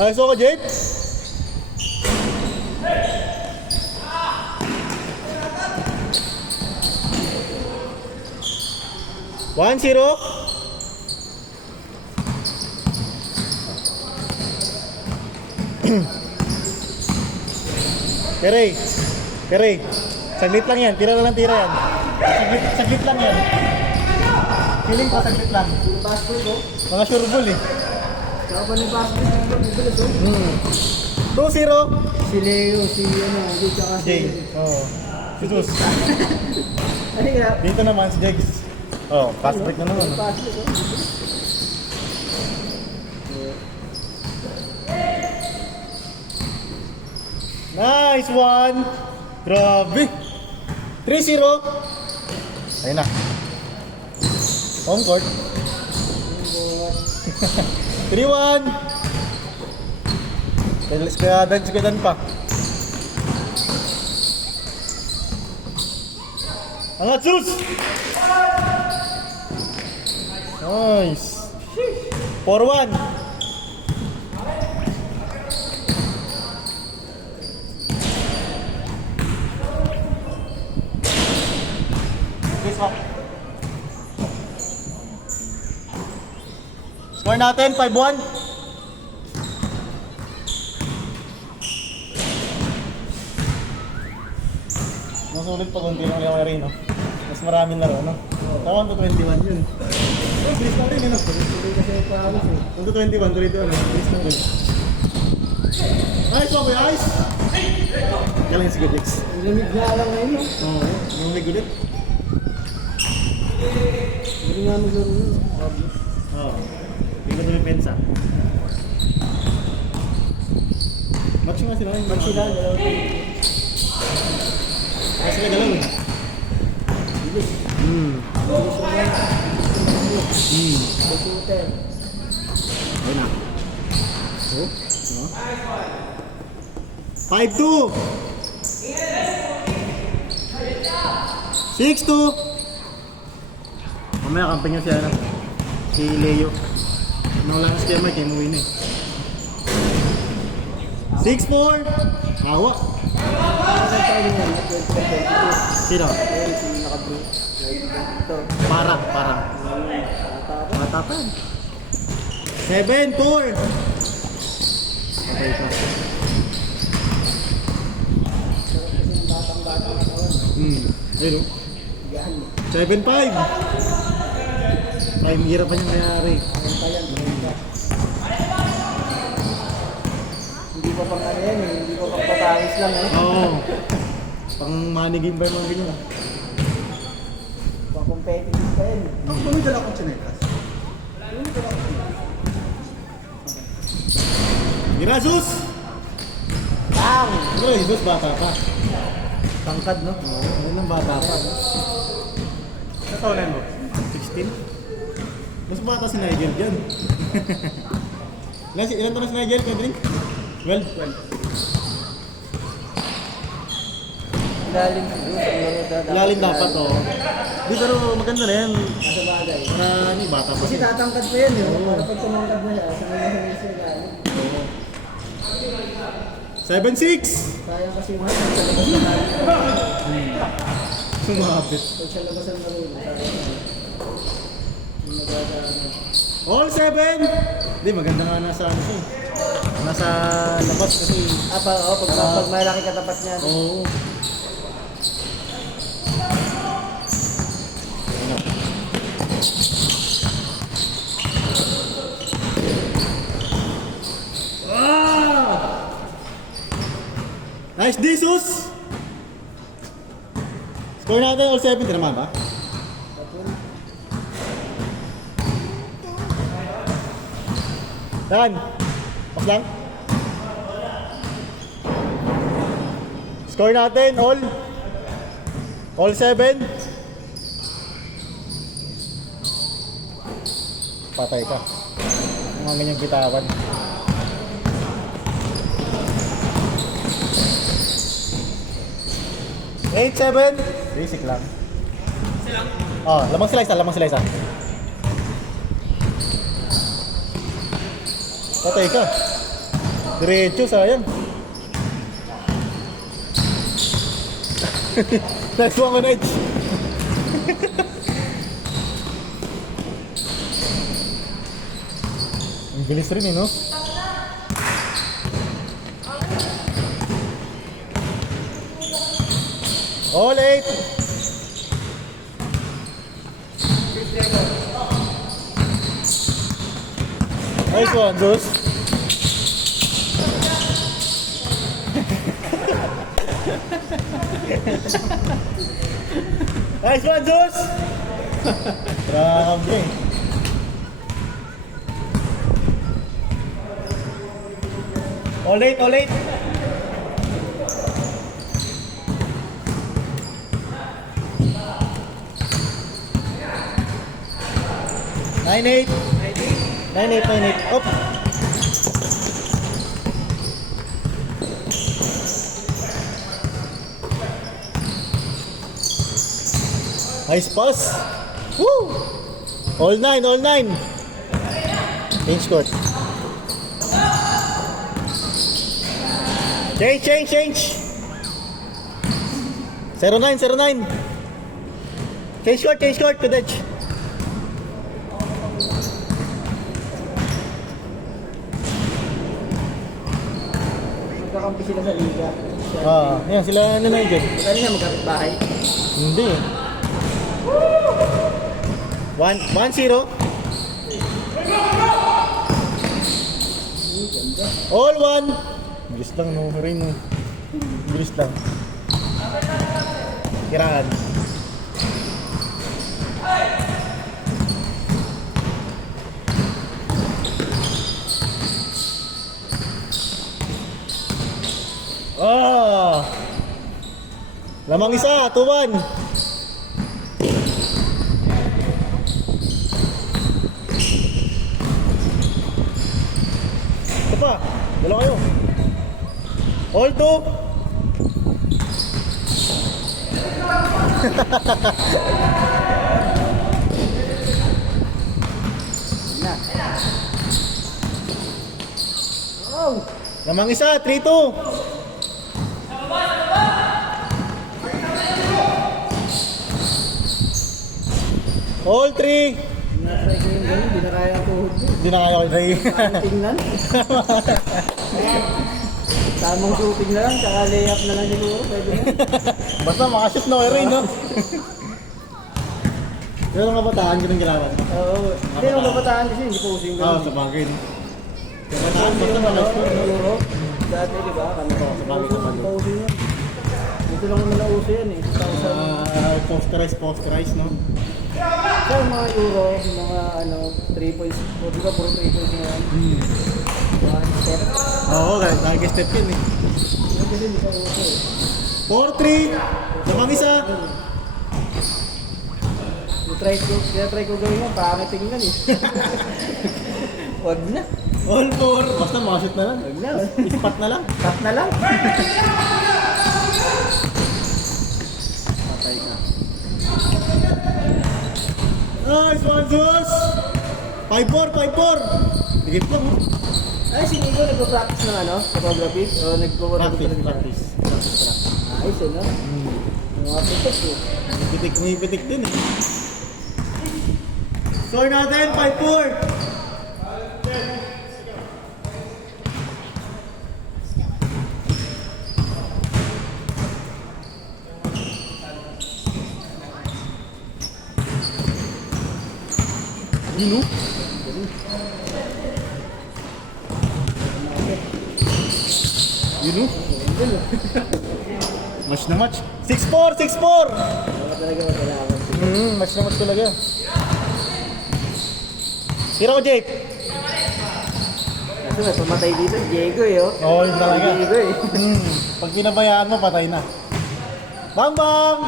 Ayos ako, Jade. One, zero. Keray. Keray. Saglit lang yan. Tira na lang tira yan. Saglit lang yan. Feeling ko saglit lang. Passport ko. Mga sure ball eh. Saka pa ng passport ko. Bibilis oh. 2-0. Si Leo, si ano, si tsaka si... Jay. Oo. Si Sus. Ano nga? Dito naman si Jegs. Oh, fast break na naman. Passport ko. Nice one. Grabe. 3-0. Ayun na. Home court. 3-1. Kaya dan pa. Angat sus. Nice. 4-1. Score natin 5-1. Nasulit pa konti ng Leon Marino. Mas maraming laro, no? Tawag to 21 yun. Oh, bilis na rin, no? Tuloy kasi yung pawis eh. Kung to 21, tuloy ito, ano? Bilis na rin. Nice one, boy, nice! Galing si Goodix. Limit nga lang ngayon, no? Oo, yung may Goodix. Hindi nga maglaro yun. Oo. Hindi ko tumipensa. Match nga sila. Match sila, dalawa tayo. Kaya sila galaw eh. Bilis. Shooter. Ayun na. Oh. 5-2. 6-2. Mamaya kampanya siya na. Si Leo. Nawala na si Kemay, kaya mo win eh. 6-4. Awa. Saan tayo niyan? Sino? Ayun, si naka-blue. Ito. Parang. Bata pa. Mata pa. 7-4. Okay ka. Batang-batang. Ayun o. Yan. 7-5. Ay, mahirap pa niyang mayari. Ayun pa yan. Hindi pa pang ano yan eh. Hindi pa pang patawis lang eh. Oo. Pang money game ba naman ganyan? Pang competitive pa yan. May dala akong chinelas. Girasus! Bang! Pero Jesus, bata pa. Tangkad no? Oo, yun ang bata pa. Sa taon mo? 16? Mas bata si Nigel dyan. Ilan taon na si Nigel, Kendrick? 12? Ilalim siguro. Ilalim dapat, oh. Di, pero maganda na yan. Sa bagay. Para ano, bata pa Kasi siya. tatangkad pa yan eh. Oo. Para pag tumangkad na siya, sa mga sa ilalim. 7-6! Sayang kasi yung hati sa labas na tayo. Sumapit. Pag sa labas ang laro, sayang. Yung nagdadaan. All 7! Di, maganda nga nasa ano siya. Nasa labas kasi. Pag malaki katapat niya. Oo. Nice Jesus! Score natin all 7, tinaman ba? Dan! Pas lang? Score natin all 7. Patay ka. Mga ganyang bitawan. Eight, 7. Basic lang. Oh, lamang sila isa. Patay ka. Diretso, sayang. Nice one, Manage. Ang bilis rin eh, no? All 8. Nice one, Zeus. Nice one, Zeus. Grabe. All 8, all 8. Nine eight. 9-8, 9-8. Up. Nice pass. Woo! All 9, all 9. Change court. Change. 09, 09. Change court, Kudech. Magkakampi sila sa liga. Yan sila ano na yun. Kanina magkapit bahay. Hindi. 1-0. All 1. Bilis lang no, rin. Bilis lang. Kiraan. Lamang isa, 2-1. Ito pa, dalawa kayo. All 2. Lamang isa, 3-2. All 3. Natry ko yung gano'n, di na kaya ang tuhod ko. Hindi na kaya ko try. Tingnan. Tamang shooting na lang, tsaka layup na lang siguro, pwede na. Basta makashoot na rin, no? Pero nung kabataan, ganun ginawa. Oo. Hindi nung kabataan kasi hindi po uso yung Oo, gano'n. sa bagay. Kabataan basta malakas ko. Euro. Dati, di ba? Kami ko. Sa bagay naman. Hindi po uso yun. Dito lang naman nauso yan eh. Posterize, no? Sa mga Euro, mga 3 points. O di ba, puro 3 points na yan. One step. Oo, nag-step yun eh. Yung kasi hindi pa uso eh. 4-3. Lamang isa. Try ko gawin mo, pangit tingnan eh. Wag na. All 4. Basta makashoot na lang. Wag na. Ispat na lang. Cut na lang. Patay ka. Nice one, Zeus! 5-4. Higit lang, oh. Ay, si Nico nagpa-practice ng photography? O Practice. Ayos eh, no? Mga pitik eh. Pitik din eh. Score natin, 5-4. Yun, oh. Yun, oh. Match na match. 6-4. Wala talaga magkalaban. Match na match talaga. Tira ko, Jake. Kasi may pamatay dito, Diego eh, oh. Oo, yun talaga. Diego eh. Pag pinabayaan mo, patay na. Bang! Bang!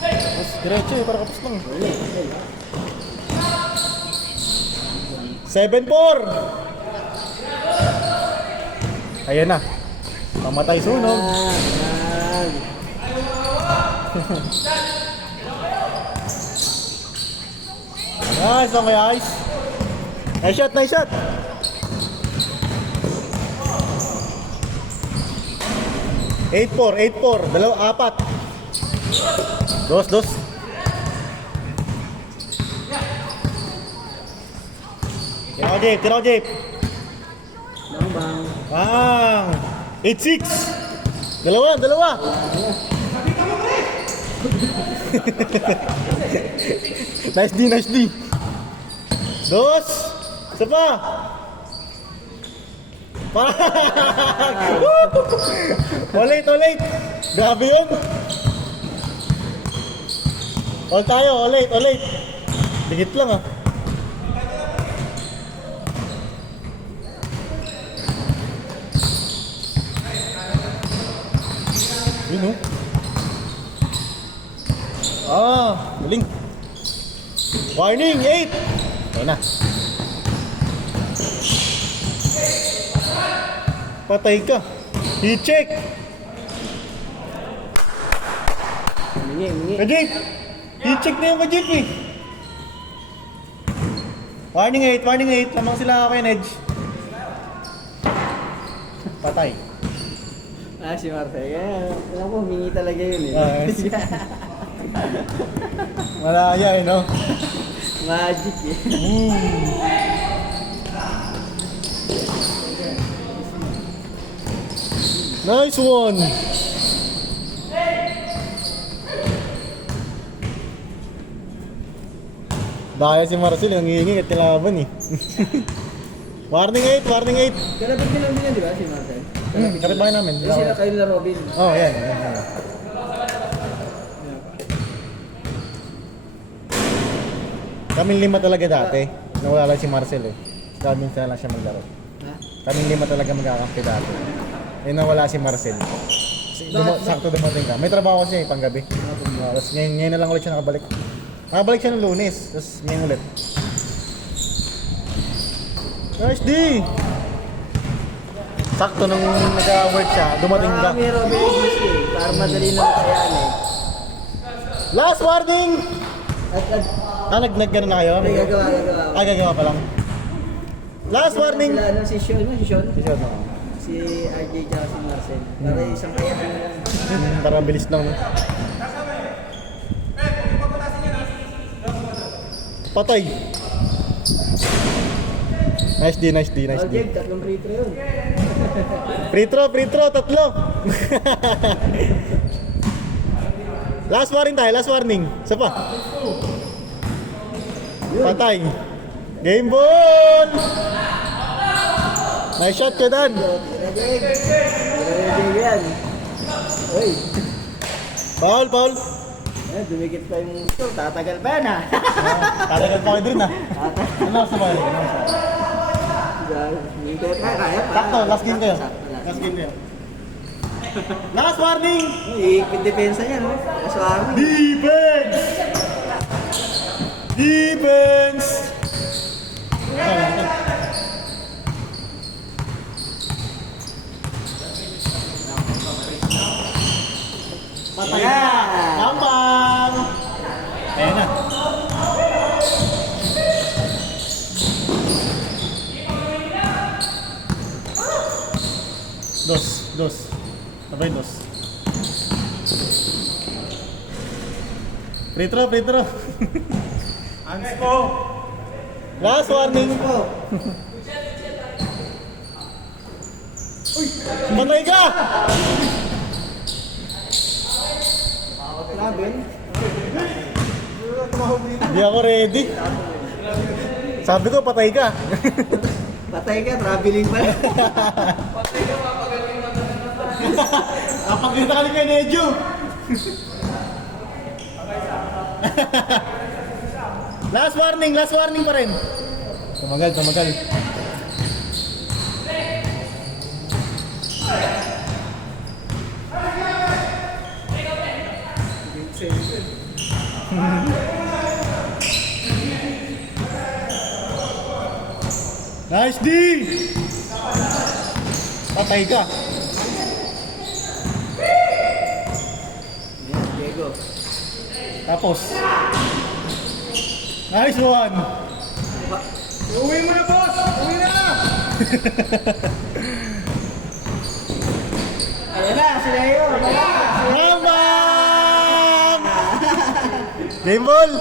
Mas diretso eh, para kapos lang. 7-4. Ayan na. Pamatay sunog. Yan. Nice, okay, ice. Nice shot. 8-4, 8-4. Dalawa, apat. Dos, dos. Tira ko, Jeep. Tira ko, Jeep. Bang. Bang! 8-6. Dalawa, dalawa. Nice D, nice D. Dos. Isa pa. Ulit, ulit. Grabe yun. All tayo, ulit, ulit. Dikit lang ah. Yun oh. Galing. Warning, 8. Ayun na. Patay ka. I-check. Mingi. Kajip! I-check na yung Kajip eh. Warning 8, warning 8. Lamang sila kay Nedge. Patay. Si Marcel. Alam ko, humingi talaga yun eh. Malaya eh, no? Magic eh. Nice one! Daya si Marcel, ang hihingi at nilaban eh. Warning 8, warning 8. Kalabit nilang din yan, di ba, si Marcel? Karibahin namin. Yung sila kayo na Robin. Oh, yan. Yan. Kaming lima talaga dati. Nawala lang si Marcel eh. Kaming sana lang siya maglaro. Ha? Kaming lima talaga magkakampi dati. Eh nawala si Marcel. Sakto dumating ka. May trabaho siya eh, panggabi. Tapos ngayon na lang ulit siya nakabalik. Nakabalik siya ng Lunes. Tapos ngayon ulit. Nice D! Sakto nung nag-work siya, dumating ka. May Robin English eh. Para madali na kayaan eh. Last warning! At Nag-gano'n na kayo? may gagawa. Gagawa pa lang. Last warning! Sila, ano, si Sean, Si Sean, no? si RJ tsaka si Marcel. Para isang kayaan na lang. Para bilis lang. No? Patay! Nice D, nice D, nice D. Okay, tatlong free throw yun. Free throw, tatlo! Last warning tayo, last warning. Isa pa. Patay. Game ball! Nice shot, Kedan. Ready yan. Uy. Foul, foul. Dumikit pa yung ito. Tatagal pa yan ha. Tatagal pa kayo dun ah. Ano sa mga? Kaya pa. Sakto, last game kayo. Last game kayo. Last warning! Iikot depensa niya no? Kaswari. Defense! Defense! Patay na! Lambang! Ayan na. Dos. Sabay dos. Free throw. Hands po! Last warning po! Patay ka! Hindi ako ready. Sabi ko, patay ka. Patay ka, traveling pa. Napagkita ka ni kay Nejo. Last warning pa rin. Tumagal. Nice D! Patay ka. Diego. Tapos. Nice one! Uwi mo na, boss! Uwi na! Ayan na, sila yun! Game ball!